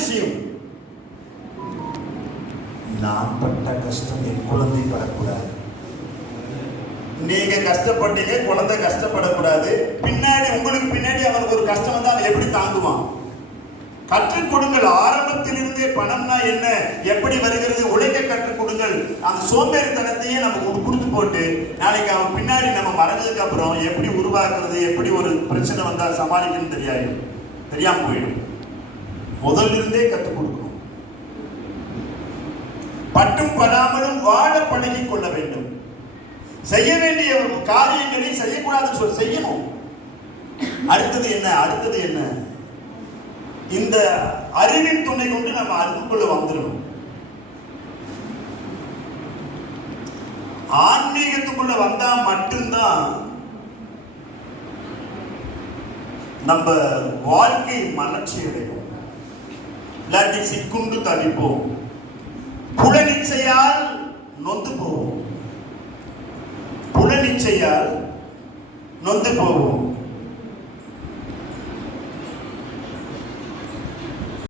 விஷயம், நான் பட்ட கஷ்டம் என் குழந்தை படக்கூடாது. நீங்க கஷ்டப்பட்டீங்க, குழந்தை கஷ்டப்படக்கூடாது. பின்னாடி உங்களுக்கு பின்னாடி அவனுக்கு ஒரு கஷ்டம் வந்தா அவன் எப்படி தாங்குவான்? கற்றுக் கொடுங்கள். ஆரம்பத்திலிருந்தே பணம்னா என்ன, எப்படி வருகிறது, உழைக்க கற்றுக் கொடுங்கள். அந்த சோம்பேறித்தனத்தையே நம்ம கொடுத்து போட்டு நாளைக்கு அவன் பின்னாடி நம்ம மறைஞ்சதுக்கு அப்புறம் எப்படி உருவாக்குறது, எப்படி ஒரு பிரச்சனை வந்தா சமாளிக்கணும்னு தெரியாம போயிடும். முதல்ல இருந்தே கற்றுக் கொடுக்கணும். பட்டும் படாமலும் வாழ பழகிக் கொள்ள வேண்டும். செய்ய வேண்டிய காரியங்களை செய்யக்கூடாதுன்னு சொல்லி செய்யணும். அடுத்தது என்ன? இந்த அறிவின் துணை கொண்டு நம்ம அதுக்குள்ள வந்துடணும். ஆன்மீகத்துக்குள்ள வந்தா மட்டும்தான் நம்ம வாழ்க்கை மலர்ச்சி அடையும். இல்லாட்டி சிக்குண்டு தவிப்போம். புலனிச்சையால் நொந்து போவோம்.